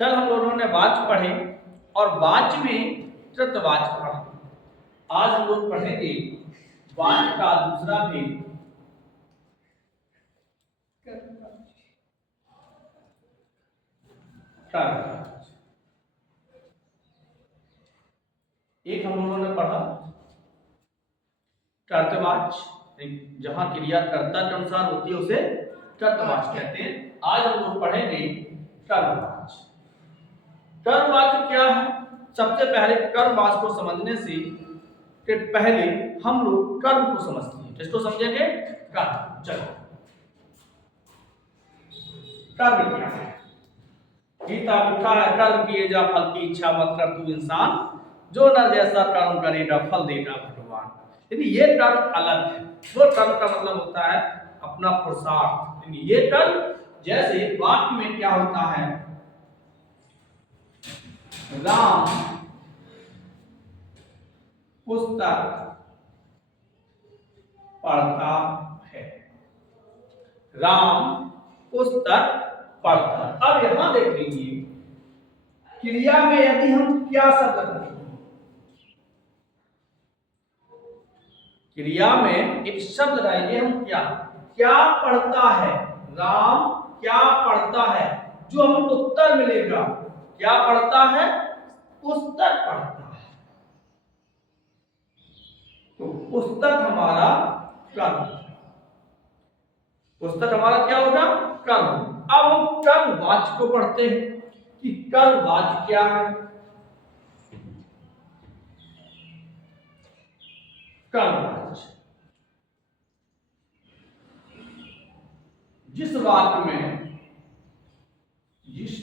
कल हम लोगों ने वाच्य पढ़े और वाच्य में कृतवाच्य पढ़ा। आज हम लोग पढ़ेंगे वाच्य का दूसरा भेद कर्तवाच्य। एक हम लोगों ने पढ़ा कर्तवाच्य, जहां क्रिया कर्ता के अनुसार होती है उसे कर्तवाच्य कहते हैं। आज हम लोग पढ़ेंगे कर्मवाच्य। कर्मवाच्य क्या है? सबसे पहले कर्मवाच्य को समझने से कि पहले हम लोग कर्म को समझते हैं। किसको समझेंगे? कर्म। चलो, कर्म क्या है? गीता में लिखा है, कर्म किए जा फल की इच्छा मत कर तू इंसान, जो न जैसा कर्म करेगा फल देगा भगवान। यानी ये कर्म अलग है। वो कर्म का मतलब होता है अपना पुरुषार्थ। यानी ये कर्म, जैसे वाक्य में क्या होता है, राम पुस्तक पढ़ता है। राम पुस्तक पढ़ता है। अब यहां देख लीजिए, क्रिया में यदि हम क्या शब्द लगाएंगे, क्रिया में एक शब्द लगाएंगे हम, क्या क्या पढ़ता है। राम क्या पढ़ता है, जो हमें उत्तर मिलेगा क्या पढ़ता है, पुस्तक पढ़ता है। तो पुस्तक हमारा कर्म, पुस्तक हमारा क्या होगा, कर्म। अब हम कर्मवाच्य को पढ़ते हैं कि कर्मवाच्य क्या है। कर्मवाच्य जिस वाक्य में, जिस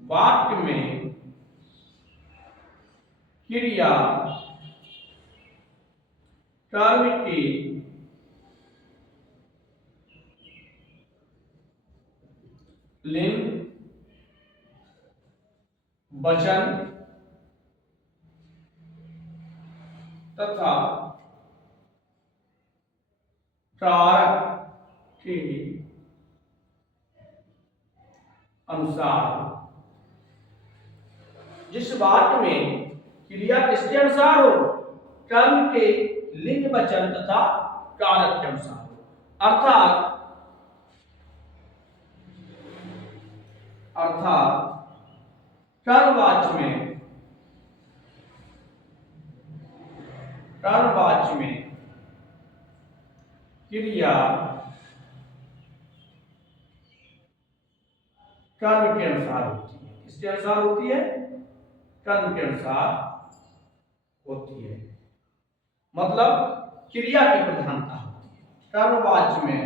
वाक्य में क्रिया कर्म की लिंग वचन तथा कारक के अनुसार, जिस वाक्य में क्रिया किसके अनुसार हो, कर्म के लिंग वचन तथा कारक के अनुसार हो। अर्थात कर्मवाच्य में, कर्मवाच्य में क्रिया कर्म के अनुसार होती है। किसके अनुसार होती है? कर्म के अनुसार होती है। मतलब क्रिया की प्रधानता होती है। कर्मवाच्य में,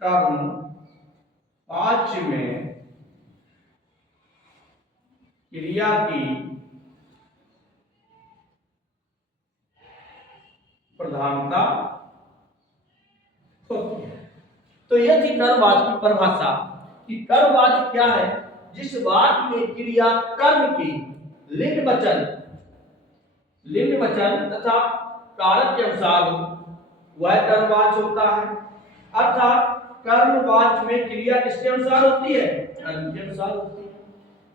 कर्मवाच्य में क्रिया की प्रधानता होती है। तो यह थी कर्मवाच्य की परिभाषा कि कर्मवाच्य क्या है, जिस वाक्य में क्रिया कर्म की लिंग वचन तथा कारक के अनुसार हो, वह कर्मवाच्य होता है। अर्थात कर्मवाच्य में क्रिया किसके अनुसार होती है, कर्म के अनुसार होती है।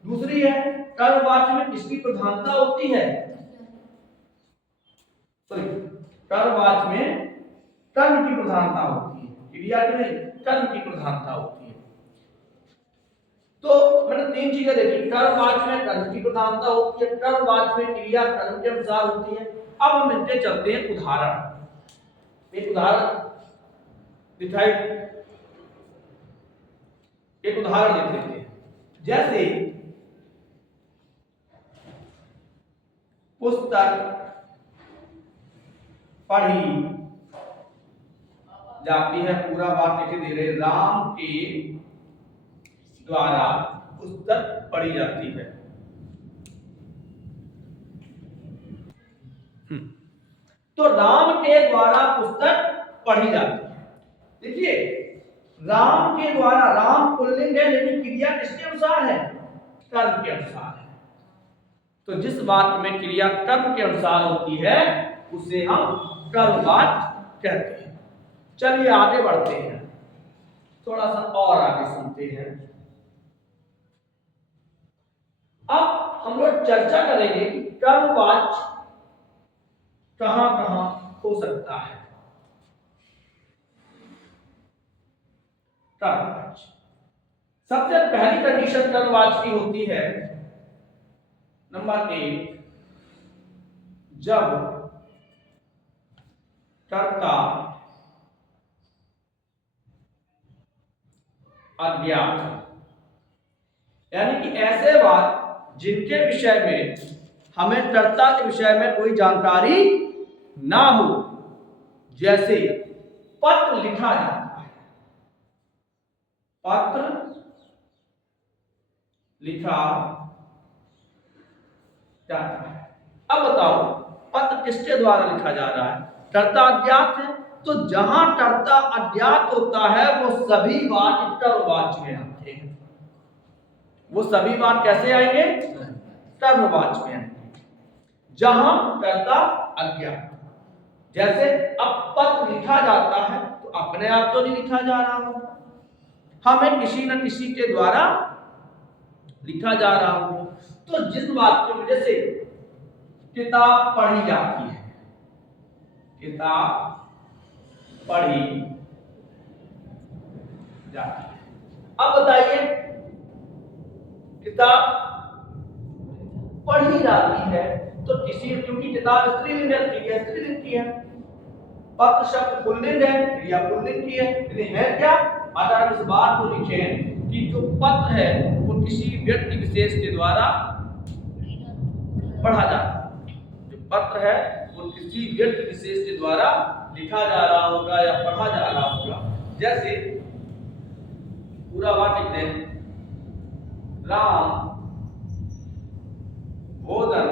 दूसरी है, कर्मवाच्य में किसकी प्रधानता होती है, कर्मवाच्य में कर्म की प्रधानता होती है, क्रिया की नहीं, कर्म की प्रधानता होती है। तो मैंने तीन चीजें देखी, कर्मवाच्य में कर्म की प्रधानता होती है, कर्मवाच्य में क्रिया कर्म के अनुसार होती है। अब हम इनके चलते हैं उदाहरण। एक उदाहरण दिखाई, एक उदाहरण देख लेते हैं। जैसे पुस्तक पढ़ी जाती है, पूरा वाक्य लिखे दे रहे, राम के द्वारा पुस्तक पढ़ी जाती है। तो राम के द्वारा पुस्तक पढ़ी जाती है। देखिए, राम के द्वारा, राम पुल्लिंग है लेकिन क्रिया किसके अनुसार है, कर्म के अनुसार है। तो जिस वाक्य में क्रिया कर्म के अनुसार होती है उसे हम कर्मवाच्य कहते हैं। चलिए आगे बढ़ते हैं, थोड़ा सा और आगे सुनते हैं। अब हम लोग चर्चा करेंगे कि कर्मवाच्य कहां कहां हो सकता है। कर्मवाच्य सबसे पहली कंडीशन कर्मवाच्य की होती है, नंबर 1, जब कर्ता अज्ञात, यानी कि ऐसे बात जिनके विषय में हमें कर्ता के विषय में कोई जानकारी ना हो, जैसे पत्र लिखा जाता है, पत्र लिखा जाता है। अब बताओ पत्र किसके द्वारा लिखा जा रहा है? कर्ता अज्ञात है, तो जहां कर्ता अज्ञात होता है वो सभी वाक्य कर्मवाच्य में आते हैं। वो सभी वाक्य कैसे आएंगे? कर्मवाच्य में आएंगे, जहां कर्ता अज्ञात। जैसे अब पत्र लिखा जाता है तो अपने आप तो नहीं लिखा जा रहा होगा, हमें किसी न किसी के द्वारा लिखा जा रहा होगा। तो जिस वाक्य में जैसे किताब पढ़ी जाती है, किताब पढ़ी जाती है, अब बताइए किताब पढ़ी जाती है तो किसी, क्योंकि किताब स्त्रीलिंग है, क्रिया स्त्रीलिंग की है, पत्र शब्द पुल्लिंग है, क्रिया पुल्लिंग की है, लेकिन है क्या? अगर हम इस बात को लिखें कि जो पत्र है वो किसी व्यक्ति विशेष के द्वारा पढ़ा जाता है, जो पत्र है वो किसी व्यक्ति विशेष के द्वारा लिखा जा रहा होगा या पढ़ा जा रहा होगा। जैसे पूरा वाक्य लिखते हैं, राम भोजन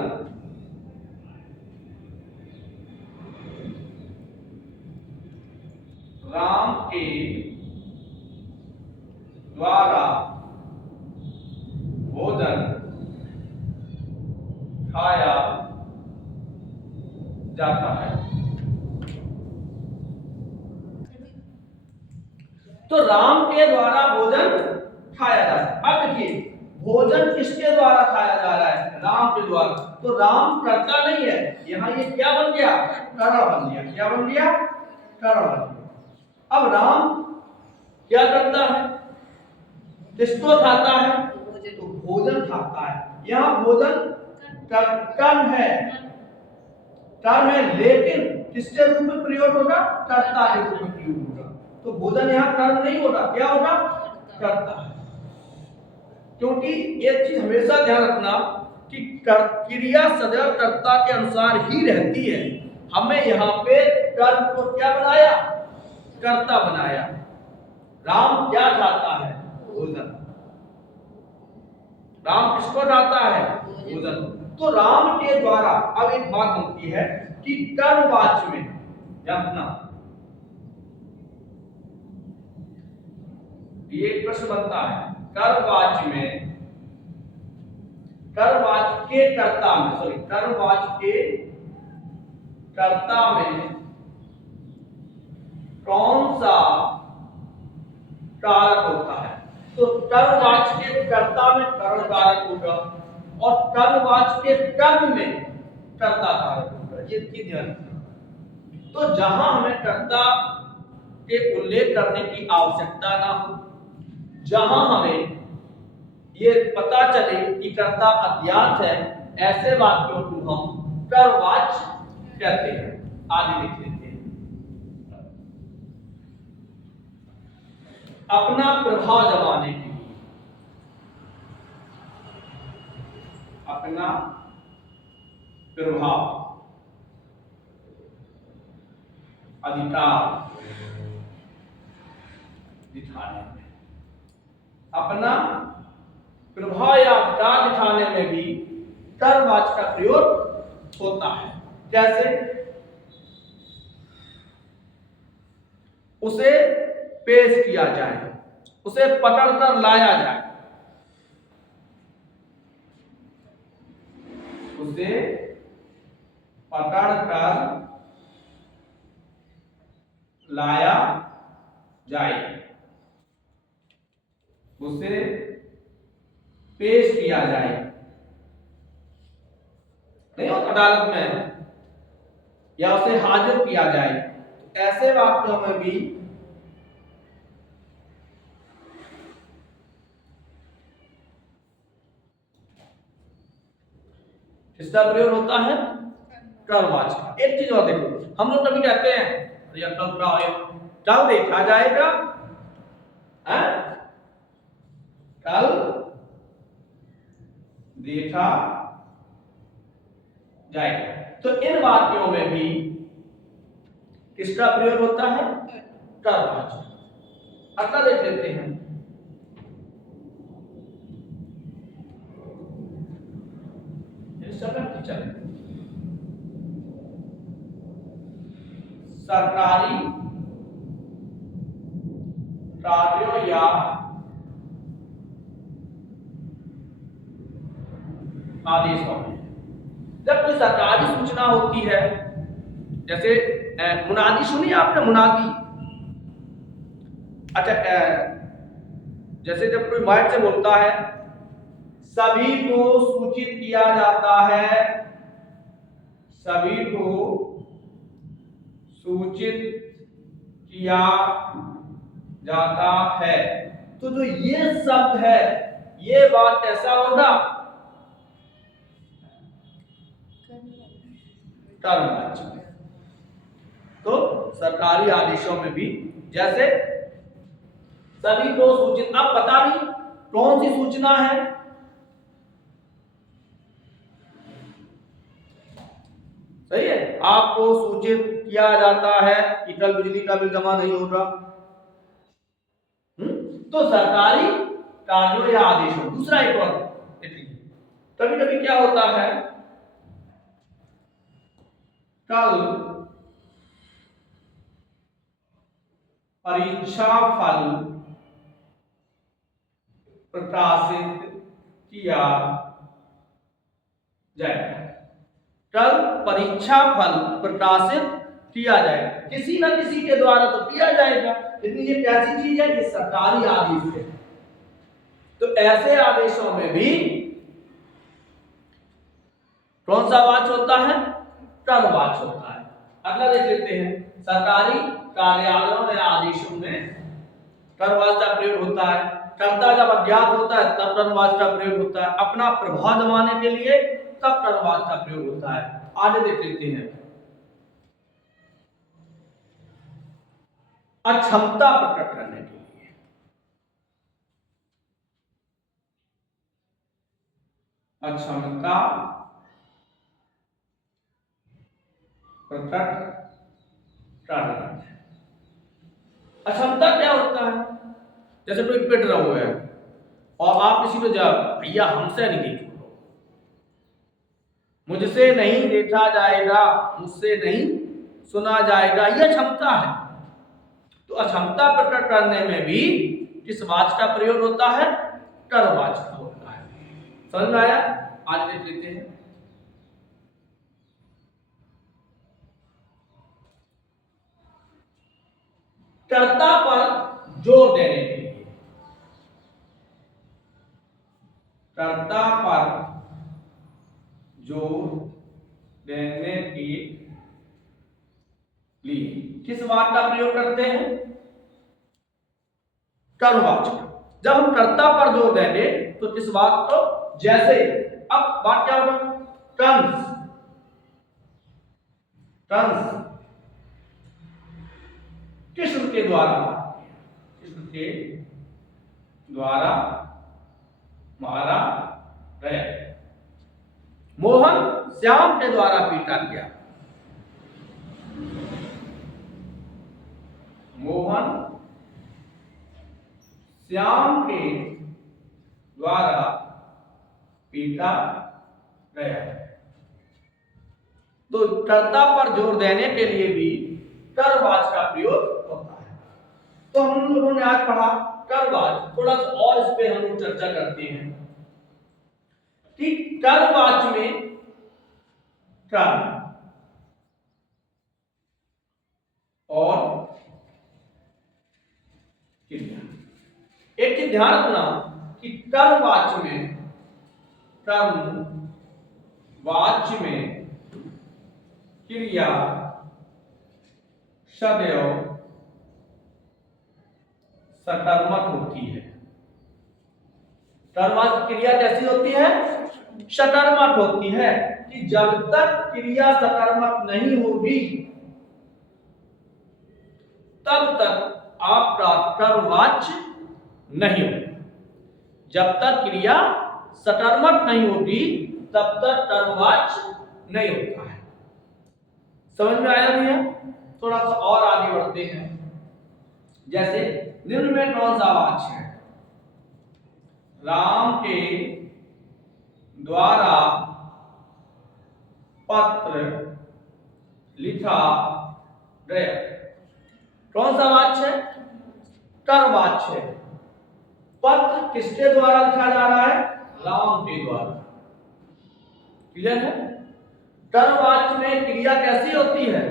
राम के द्वारा भोजन खाया जाता है। तो राम के द्वारा भोजन खाया जाता है। अब देखिए भोजन किसके द्वारा खाया जा रहा है? राम के द्वारा। तो राम कर्ता नहीं है, यहां ये क्या बन गया? कर्ता बन गया। क्या बन गया? कर्ता बन गया। अब राम क्या करता है? किसको खाता है? तो भोजन खाता है। यहां भोजन कर्म है, कर्म है, लेकिन किसके रूप में प्रयोग होगा? कर्ता के रूप में प्रयोग होगा। तो भोजन यहां कर्म नहीं होगा, क्या होगा? कर्ता है। क्योंकि एक चीज हमेशा ध्यान रखना कि क्रिया सदैव कर्ता के अनुसार ही रहती है। हमें यहाँ पे कर्म को क्या बनाया? कर्ता बनाया। राम क्या खाता है? भोजन। राम किसको खाता है? भोजन। तो राम के द्वारा, अब एक बात बनती है कि कर्मवाच्य में जानना, ये एक प्रश्न बनता है, कर्मवाच्य में, कर्मवाच्य के कर्ता में, सॉरी कर्मवाच्य के कर्ता में कौन सा कारक होता है? तो कर्मवाच्य के कर्ता में कर्म कारक होगा और कर्मवाच्य के कर्म में कर्ता कारक होगा। ये चीज ध्यान रखना। तो जहां हमें कर्ता के उल्लेख करने की आवश्यकता ना हो, जहां हमें ये पता चले कि कर्ता अज्ञात है, ऐसे वाक्यों को हम कर्मवाच्य कहते हैं। आगे लिख लेते हैं, अपना प्रभाव जमाने के लिए, अपना प्रभाव, अधिकार दिखाने में, अपना प्रभाव या अधिकार दिखाने में भी कर्मवाच्य का प्रयोग होता है। जैसे उसे पेश किया जाए, उसे पकड़कर लाया जाए, उसे पकड़कर लाया जाए, उसे पेश किया जाए, नहीं हो अदालत में, या उसे हाजिर किया जाए। तो ऐसे वाक्यों में भी किसका प्रयोग होता है? कर्मवाचक का। एक चीज और देखो, हम लोग कभी कहते हैं या कल क्या है, कल देखा जाएगा, कल देखा जाएगा। तो इन वाक्यों में भी किसका प्रयोग होता है? कर्मवाचक। अगला देख लेते हैं, सरकारी कार्यों या आदेशों में जब कोई सरकारी सूचना होती है, जैसे मुनादी सुनी आपने? मुनादी, अच्छा, जैसे जब कोई माइक से बोलता है, सभी को सूचित किया जाता है, सभी को सूचित किया जाता है, तो जो ये शब्द है, ये बात कैसा होगा? कर्मवाचक। तो सरकारी आदेशों में भी जैसे सभी को सूचित, अब बता रही कौन सी सूचना है? सही है, आपको सूचित किया जाता है कि कल बिजली का बिल जमा नहीं होगा। तो सरकारी कार्यों या आदेशों। दूसरा एक और, कभी कभी क्या होता है, कल परीक्षा फल प्रकाशित किया जाएगा, कल परीक्षा फल प्रकाशित किया जाएगा, किसी न किसी के द्वारा तो किया जाएगा, लेकिन ये कैसी चीज है? ये सरकारी आदेश है। तो ऐसे आदेशों में भी कौन सा वाच होता है? कर्मवाच होता है। अगला देख लेते हैं, सरकारी कार्यालयों या आदेशों में कर्मवाच का प्रयोग होता है। कर्ता जब अज्ञात होता है तब कर्मवाच का प्रयोग होता है, अपना प्रभाव जमाने के लिए तब कर्मवाच का प्रयोग होता है। आगे देख लेते हैं, अक्षमता प्रकट करने के लिए, अक्षमता प्रकट करना। अक्षमता क्या होता है? जैसे कोई पिट रहा हुआ है और आप किसी को जब, भैया हमसे नहीं देखो, मुझसे नहीं देखा जाएगा, मुझसे नहीं सुना जाएगा, यह क्षमता है। तो अक्षमता प्रकट करने में भी किस वाच का प्रयोग होता है? कर्मवाच का होता है। समझ में आया? आज देख लेते हैं, कर्ता पर जोर देने के लिए, कर्ता पर जोर देने के लिए किस वाच का प्रयोग करते हैं? कर्मवाच का। जब हम कर्ता पर जोर देंगे तो किस बात को? जैसे अब बात क्या होगा? कंस, कंस कृष्ण के द्वारा, कृष्ण के द्वारा मारा गया, मोहन श्याम के द्वारा पीटा गया, मोहन श्याम के द्वारा पीटा गया। तो कर्ता पर जोर देने के लिए भी कर्मवाच का प्रयोग होता है। तो हम लोगों ने आज पढ़ा कर्मवाच, थोड़ा सा और इस पे हम लोग चर्चा करते हैं कि कर्मवाच में कर्म और देखिए ध्यान रखना कि कर्मवाच्य में क्रिया सदैव सकर्मक होती है। कर्मवाच्य क्रिया कैसी होती है? सकर्मक होती है, कि जब तक क्रिया सकर्मक नहीं होगी तब तक आपका कर्मवाच्य नहीं होगा। जब तक क्रिया सकर्मक नहीं होगी तब तक कर्मवाच्य नहीं होता है। समझ में आया भैया? थोड़ा सा और आगे बढ़ते हैं। जैसे निम्न में कौन सा वाच्य है? राम के द्वारा पत्र लिखा गया। कौन सा वाच्य है? कर्मवाच्य है। पत्र किसके द्वारा लिखा जा रहा है? राम के द्वारा। क्लियर है? कर्मवाच्य में क्रिया कैसी होती है?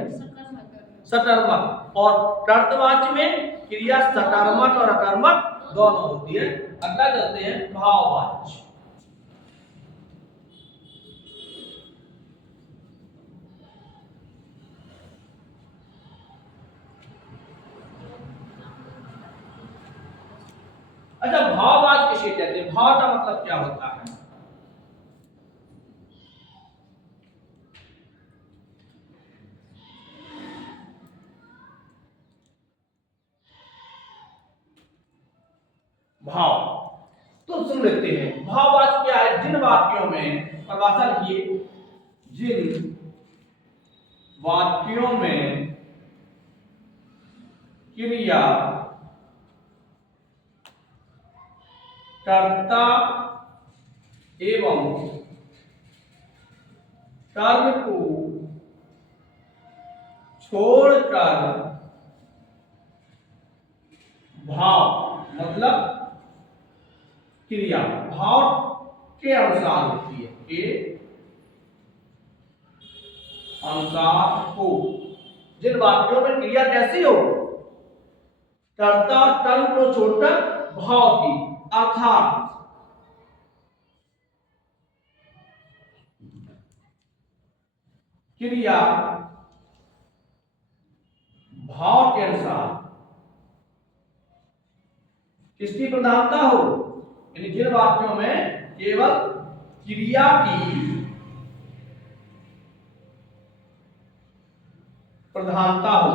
सकर्मक। और कर्तवाच्य में क्रिया सकर्मक और अकर्मक दोनों होती है। अगला चलते हैं भाववाच्य। अच्छा, भाववाच्य किसे कहते हैं? भाव का मतलब क्या होता है? भाव तो सुन लेते हैं। भाववाच्य क्या है? जिन वाक्यों में, परिभाषा लिखिए, जिन वाक्यों में क्रिया कर्ता एवं कर्म को छोड़कर भाव मतलब क्रिया भाव के अनुसार होती है, के अनुसार हो। जिन वाक्यों में क्रिया कैसी हो? कर्ता कर्म को छोड़कर भाव की, अर्थात क्रिया भाव के अनुसार किसकी प्रधानता हो? यानी जिन वाक्यों में केवल क्रिया की प्रधानता हो,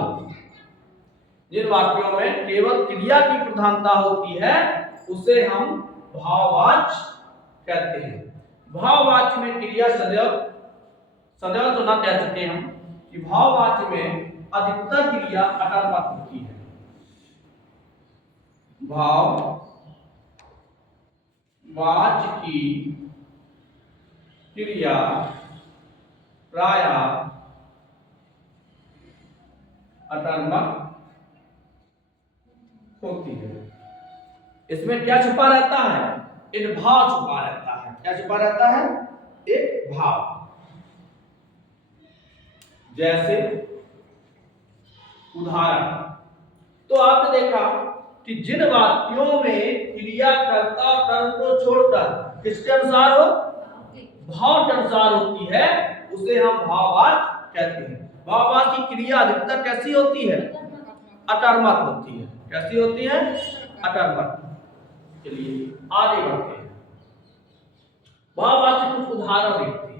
जिन वाक्यों में केवल क्रिया की प्रधानता होती है उसे हम भाववाच्य कहते हैं। भाववाच्य में क्रिया सदैव सदैव तो ना कह सकते हम, कि भाववाच्य में अधिकतर क्रिया अकर्मक होती है। भाववाच्य की क्रिया प्रायः अकर्मक होती है। इसमें क्या छुपा रहता है? एक भाव छुपा रहता है। क्या छुपा रहता है? एक भाव। जैसे उदाहरण, तो आपने देखा कि जिन वाक्यों में क्रिया कर्ता कर्म को छोड़कर किसके अनुसार हो? भाव के अनुसार होती है, उसे हम भाववाच्य कहते हैं। भाववाच्य की क्रिया अधिकतर कैसी होती है? अकर्मक होती है। कैसी होती है? अकर्मक। चलिए आगे बढ़ते हैं। भाववाच्य कुछ उदाहरण देखते हैं।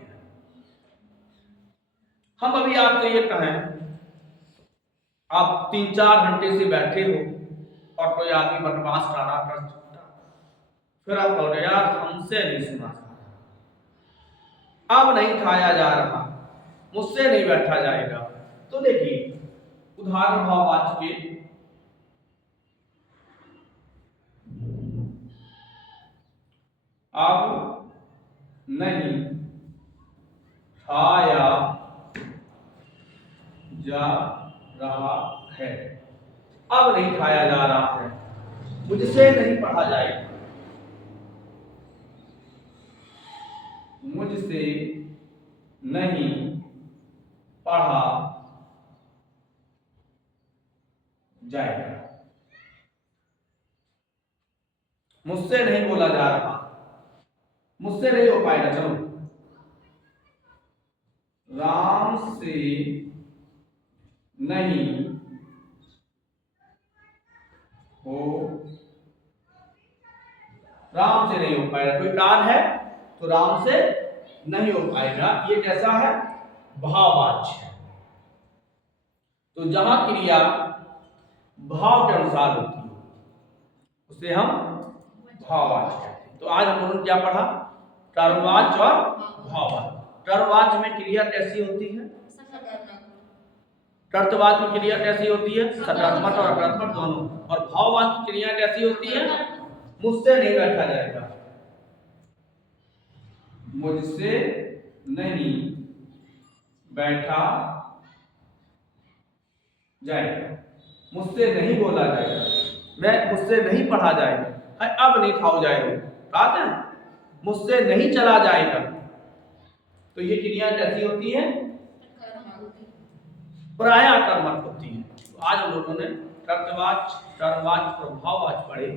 हम अभी आपसे ये कहें, आप 3-4 घंटे से बैठे हो और कोई आदमी बकवास कर रहा कर सकता, फिर आप कहोगे यार हमसे नहीं सुना जा रहा, अब नहीं खाया जा रहा, मुझसे नहीं बैठा जाएगा। तो देखिए उदाहरण भाववाच्य के, अब नहीं खाया जा रहा है। अब नहीं खाया जा रहा है, मुझसे नहीं पढ़ा जाएगा, मुझसे नहीं पढ़ा जाएगा। मुझसे नहीं बोला जा रहा, मुझसे नहीं हो पाएगा, चलो राम से नहीं हो, राम से नहीं हो पाएगा, कोई कार्य है तो राम से नहीं हो पाएगा। ये कैसा है? भाववाच्य है। तो जहां क्रिया भाव के अनुसार होती है उसे हम भाववाच्य कहते हैं। तो आज हम लोगों ने क्या पढ़ा? कर्मवाच्य और भाववाच्य। कर्मवाच्य में क्रिया कैसी होती है? कर्तवाच्य में क्रिया कैसी होती है? सकारात्मक और नकारात्मक दोनों। और भाववाच्य क्रिया कैसी होती है? मुझसे नहीं बैठा जाएगा, मुझसे नहीं बैठा जाएगा, मुझसे नहीं बोला जाएगा, मुझसे नहीं पढ़ा जाएगा, अब नहीं खाओ जाएगा, बात है मुझसे नहीं चला जाएगा। तो ये क्रिया कैसी होती है? प्राय आक्रामक होती है। तो आज हम लोगों ने कर्तवाच्य, कर्मवाच्य और भाववाच्य पढ़े।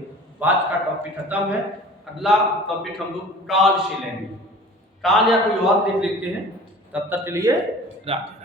वाच्य का टॉपिक खत्म है। अगला टॉपिक हम लोग काल से लेंगे। काल या कोई और देख लेते हैं, तब तक के लिए राधे।